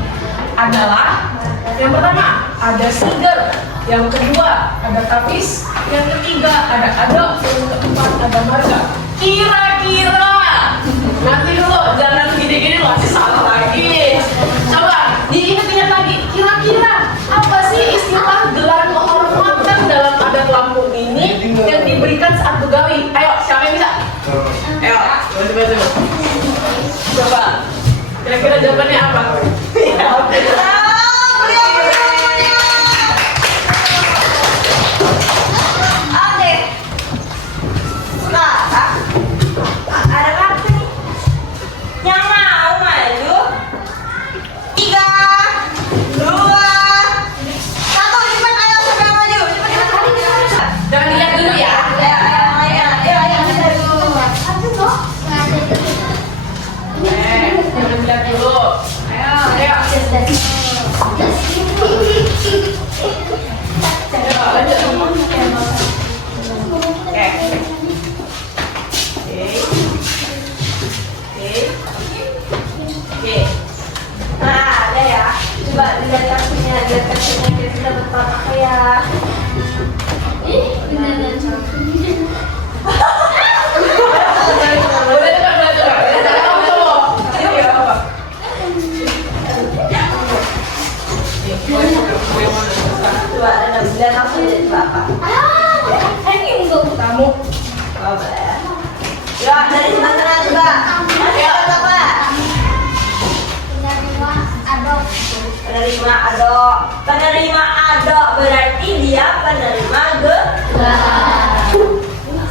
adalah yang pertama ada siger, yang kedua ada tapis, yang ketiga ada adok, yang keempat ada marga. Kira-kira nanti dulu jangan gini-gini masih salah lagi. Coba diingat-ingat lagi. Kira-kira apa sih istilah gelar kehormatan dalam adat Lampung ini yang diberikan saat begawi? Ayo, siapa yang bisa? Ayo, coba. Coba. Kira-kira jawabannya apa? Ya, oke. Oke.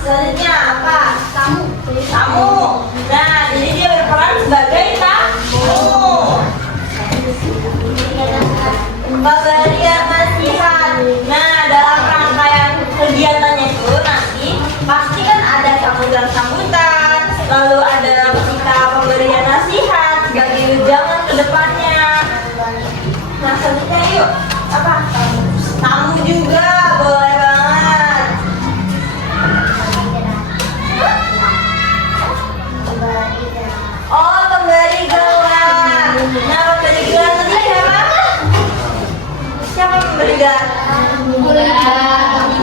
Selanjutnya apa? Tamu. Nah, jadi dia berperan sebagai tamu. Pemberian nasihat. Nah, dalam rangkaian kegiatannya itu nanti pasti kan ada sambutan-sambutan, lalu ada ketika pemberian nasihat sebagai ujangan ke depannya. Nah, selanjutnya yuk. Apa? Tamu juga boleh banget. Oh, pemberi gelar. Nah, pemberi gelar tadi siapa? Siapa pemberi gelar?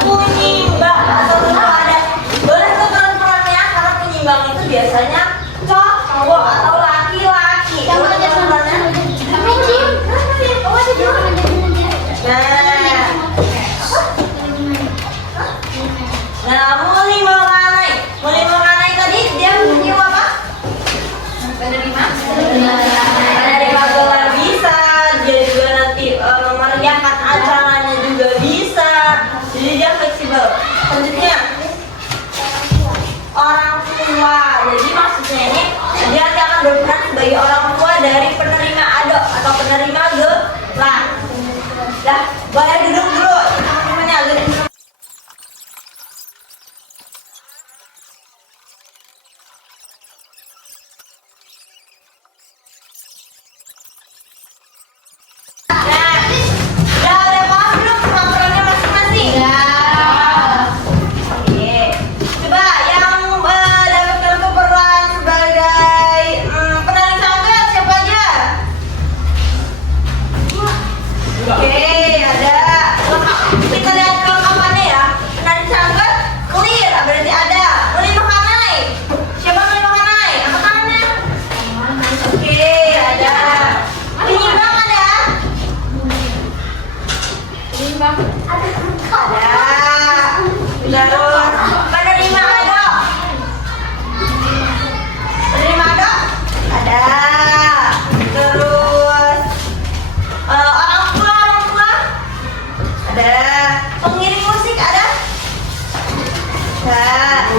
Penyimbang atau kalau ada boleh tuh peran-perannya karena penyimbang itu biasanya cowok atau laki-laki. Kamu aja perannya. Nah, Muli Maulana tadi dia punya apa? Penerima gelar bisa, dia juga nanti memeriahkan acaranya juga bisa. Jadi dia fleksibel. Selanjutnya orang tua. Jadi maksudnya ini dia nanti akan berperan sebagai orang tua dari penerima ado atau penerima gelar. Dah, boleh duduk dulu. Teman-temannya duduk.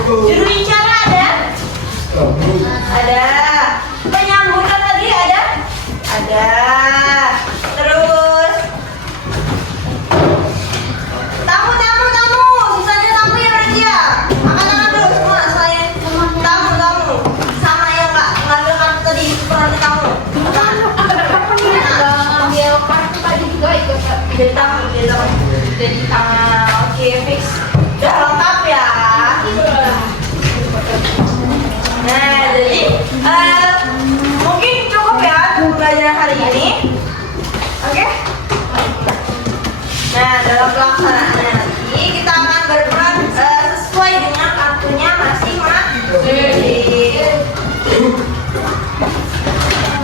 Juru bicara ada? Ada. Penyambutan tadi ada? Ada. Terus tamu. Sisanya tamu ya berarti ya. Angkat tangan dulu semua selain tamu. Sama yang nggak ngambil kartu tadi peran tamu. Ambil kartu tadi juga ikut Jadi tamu. Oke, fix. Udah lengkap ya. Nah, jadi mungkin cukup ya pembelajaran hari ini. Oke? Nah, dalam pelaksanaannya nanti kita akan berperan sesuai dengan kartunya masing-masing.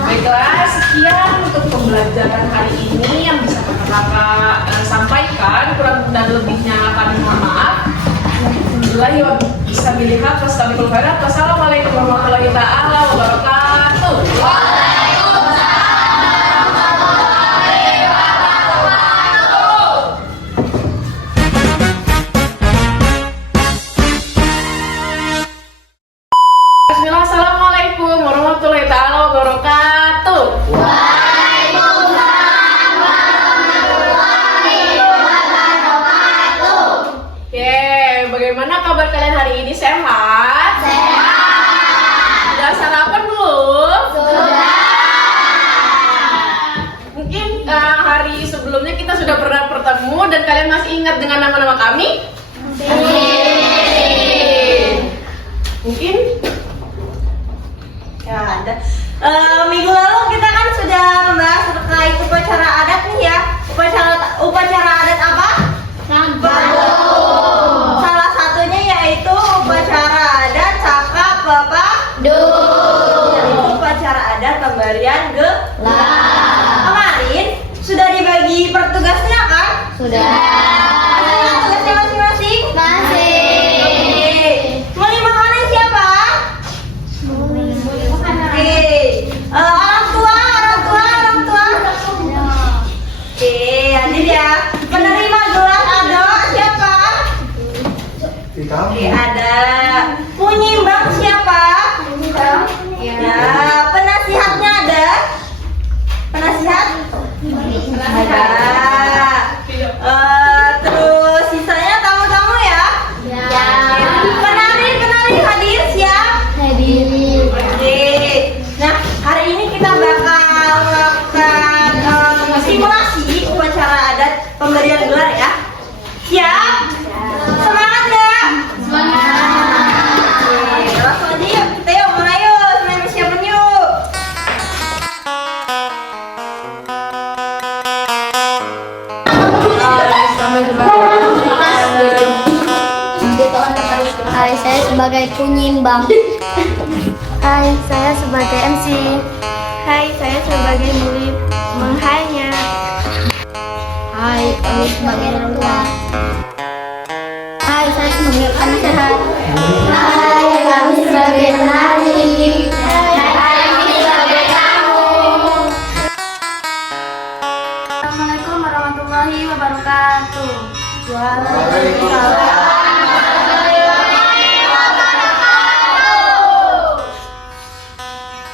Baiklah, sekian untuk pembelajaran hari ini yang bisa kakak sampaikan. Kurang dan lebihnya kami mohon maaf. Alhamdulillah bisa dilihat. Wassalamualaikum warahmatullahi wabarakatuh. Bismillah, assalamualaikum warahmatullahi wabarakatuh. Bagaimana kabar kalian hari ini? Sehat? Sudah sarapan belum? Mungkin hari sebelumnya kita sudah pernah bertemu dan kalian masih ingat dengan nama-nama kami? Mungkin? Ya ada. Minggu lalu kita kan sudah membahas terkait upacara adat nih ya. Upacara adat apa? Salah satunya yaitu upacara adat Cakap Bapak yaitu upacara adat pemberian gelar. Kemarin sudah dibagi pertugasnya kan? Sudah. Masih tugasnya masing-masing? Oke. Mulai makanan siapa? Oke. Orang tua. Oke, hadir ya. Hai, saya sebagai penyimbang. Hai, saya sebagai MC. Hai, saya sebagai murid menghanya. Hai, kami sebagai orang tua. Hai, saya sebagai penasehat. Hai, kami sebagai penari. Hai, kami sebagai tamu. Assalamualaikum warahmatullahi wabarakatuh. Waalaikumsalam.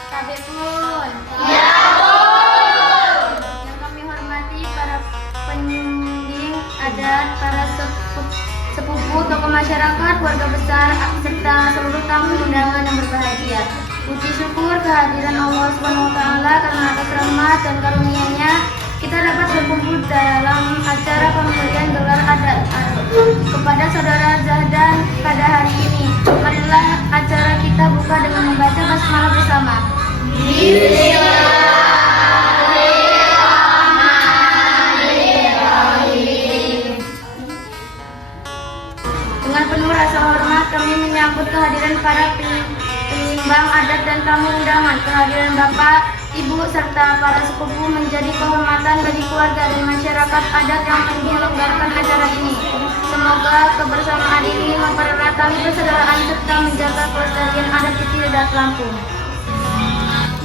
Tabipun. Ya, yang kami hormati para penyimbing adat, para sepupu, tokoh masyarakat, warga besar, serta seluruh tamu undangan yang berbahagia. Puji syukur kehadiran Allah Subhanahu wa taala karena atas rahmat dan karunia-Nya kita dapat berkumpul dalam acara pemberian gelar adat kepada saudara Zahdan pada hari ini. Marilah acara kita buka dengan membaca basmalah bersama. Dengan penuh rasa hormat kami menyambut kehadiran para penyimbang adat dan tamu undangan. Kehadiran Bapak, Ibu, serta para sepupu menjadi kehormatan bagi keluarga dan masyarakat adat yang menyelenggarakan acara ini. Semoga kebersamaan ini mempererat tali persaudaraan serta menjaga kelestarian adat di Tidak Lampung.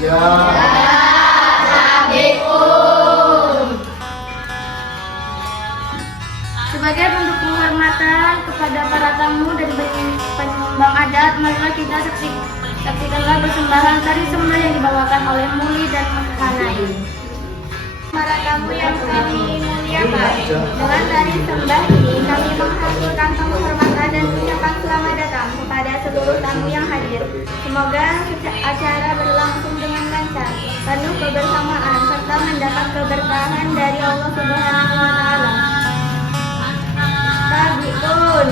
Ya. Sebagai bentuk penghormatan kepada para tamu dan penyumbang adat, marilah kita saksikanlah persembahan tari sembah yang dibawakan oleh Muli dan Hanai. Para tamu yang kami muliakan, dengan tari sembah ini kami menghaturkan penghormatan dan ucapan selamat datang kepada seluruh tamu yang hadir. Semoga acara berlangsung dengan lancar, penuh kebersamaan serta mendapat keberkahan dari Allah Subhanahu wa taala. Tabipun.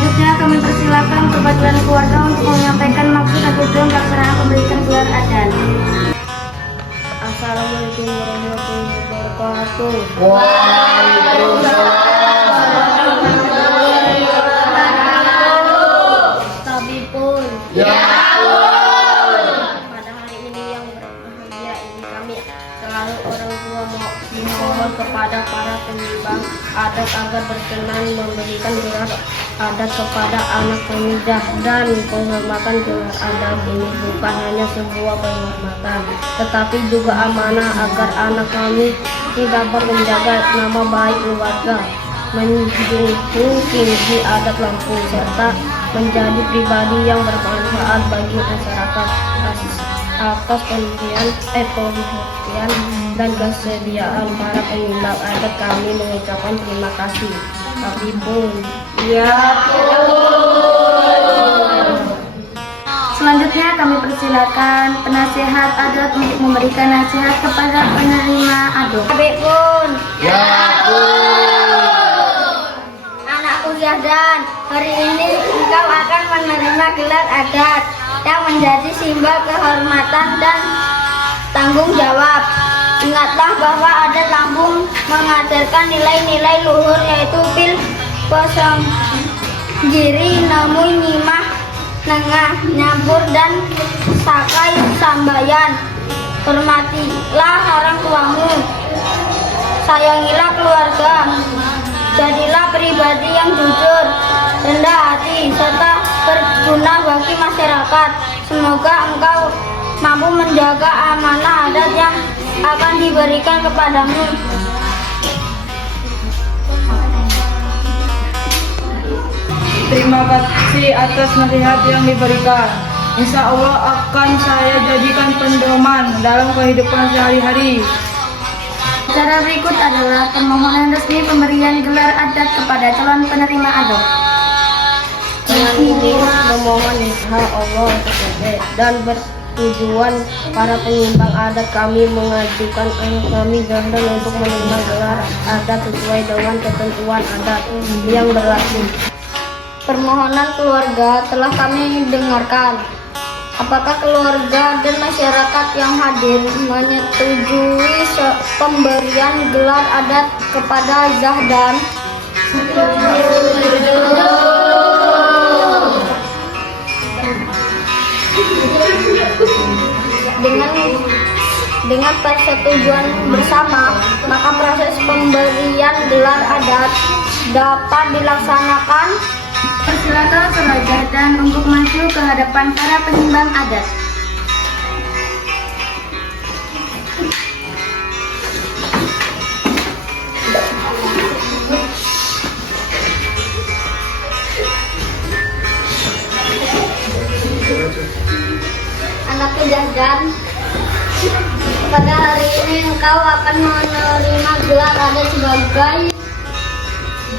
Selanjutnya kami persilakan perwakilan keluarga untuk menyampaikan maksud dan tujuan pelaksanaan pemberian gelar adat. Assalamualaikum warahmatullahi wabarakatuh. Tabipun. Pada hari ini yang berbahagia ini kami selalu orang tua memohon kepada para penyumbang adat agar berkenan memberikan gelar adat kepada anak pemidah dan penghormatan. Gelar adat ini bukan hanya sebuah penghormatan, tetapi juga amanah agar anak kami dapat menjaga nama baik keluarga, menjunjung tinggi adat Lampung, serta menjadi pribadi yang bermanfaat bagi masyarakat. Atas pengertian dan kesediaan para penyumbang adat kami mengucapkan terima kasih. Tabipun. Selanjutnya kami persilakan penasihat adat untuk memberikan nasihat kepada penerima adat. Tabipun. Anakku Zahdan, hari ini engkau akan menerima gelar adat yang menjadi simbol kehormatan dan tanggung jawab. Ingatlah bahwa adat Lampung mengajarkan nilai-nilai luhur, yaitu pil, posong, giri, nemu, nyimah, nengah, nyampur, dan sakai sambayan. Hormatilah orang tuamu, sayangilah keluarga, jadilah pribadi yang jujur, rendah hati, serta berguna bagi masyarakat. Semoga engkau mampu menjaga amanah adat yang akan diberikan kepadamu. Terima kasih atas nasihat yang diberikan. Insya Allah akan saya jadikan pedoman dalam kehidupan sehari-hari. Cara berikut adalah permohonan resmi pemberian gelar adat kepada calon penerima adat. Dengan ini memohon insya Allah dan bertujuan para penyumbang adat kami mengajukan anak kami Zahdan untuk menerima gelar adat sesuai dengan ketentuan adat yang berlaku. Permohonan keluarga telah kami dengarkan. Apakah keluarga dan masyarakat yang hadir menyetujui pemberian gelar adat kepada Zahdan? Dengan persetujuan bersama, maka proses pemberian gelar adat dapat dilaksanakan. Persilakan Saudara Zahdan untuk maju ke hadapan para penyumbang adat. Anakku Zahdan, pada hari ini engkau akan menerima gelar adat sebagai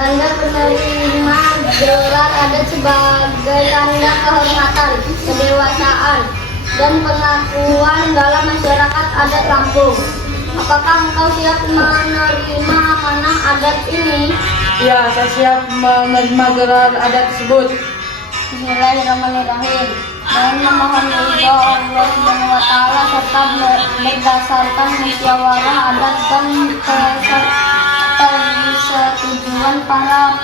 tanda penerima gelar adat sebagai tanda kehormatan, kedewasaan, dan pengakuan dalam masyarakat adat Lampung. Apakah engkau siap menerima amanah adat ini? Ya, saya siap menerima gelar adat tersebut. Bismillahirrahmanirrahim. Dengan memohon ridho Allah Subhanahu wa Ta'ala serta berdasarkan musyawarah adat dan persetujuan para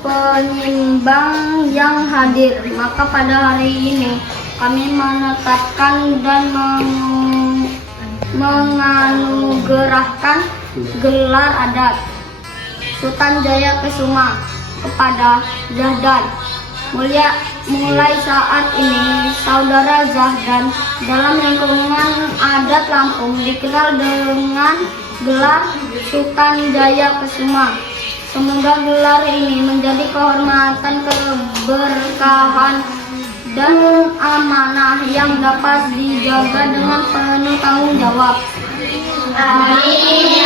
penyumbang yang hadir, maka pada hari ini kami menetapkan dan menganugerahkan gelar adat Sultan Jaya Kesuma kepada Zahdan. Mulai saat ini, saudara Zahdan dalam lingkungan adat Lampung dikenal dengan gelar Sultan Jaya Kesuma. Semoga gelar ini menjadi kehormatan, keberkahan, dan amanah yang dapat dijaga dengan penuh tanggung jawab. Amin.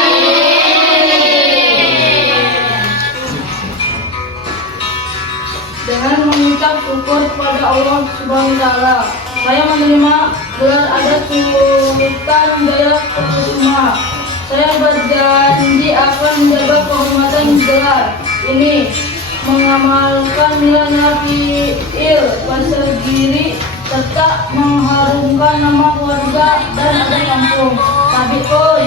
Dengan mengucap syukur kepada Allah Subhanahu wa Ta'ala, saya menerima gelar adat Sultan Jaya Kesuma. Saya berjanji akan menjaga kehormatan gelar ini mengamalkan nilai-nilai fi'il wasegiri serta mengharumkan nama keluarga dan adat kampung. Tabiun.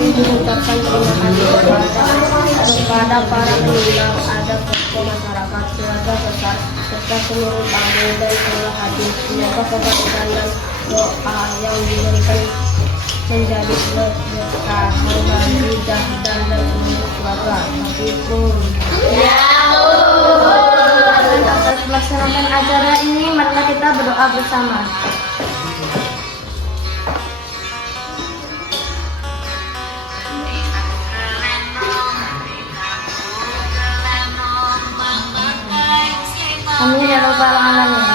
Mengucapkan terima kasih kepada para penyelenggara adat tokoh masyarakat, keluarga besar, serta seluruh tamu dan seluruh hadir. Semoga kebaikan dan doa yang diberikan menjadi berkah bagi dan seluruh keluarga. Meskipun Atas melaksanakan acara ini, marilah kita berdoa bersama. Amin ya rabbal alamin.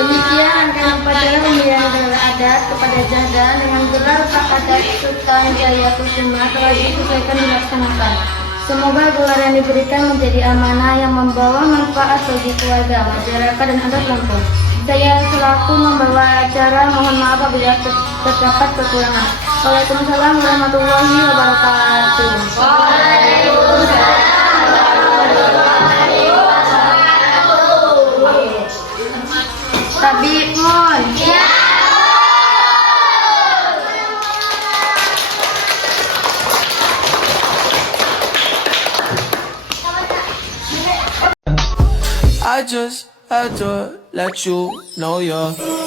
Demikian rangkaian upacara pemberian gelar adat kepada Jahdan dengan gelar Pak Adat Sultan Jayakusuma telah diselesaikan dilaksanakan. Semoga gelar yang diberikan menjadi amanah yang membawa manfaat bagi keluarga, masyarakat, dan adat Lampung. Saya selaku membawa acara mohon maaf apabila terdapat kekurangan. Waalaikumsalam warahmatullahi wabarakatuh. Tabiun. I just had to let you know you're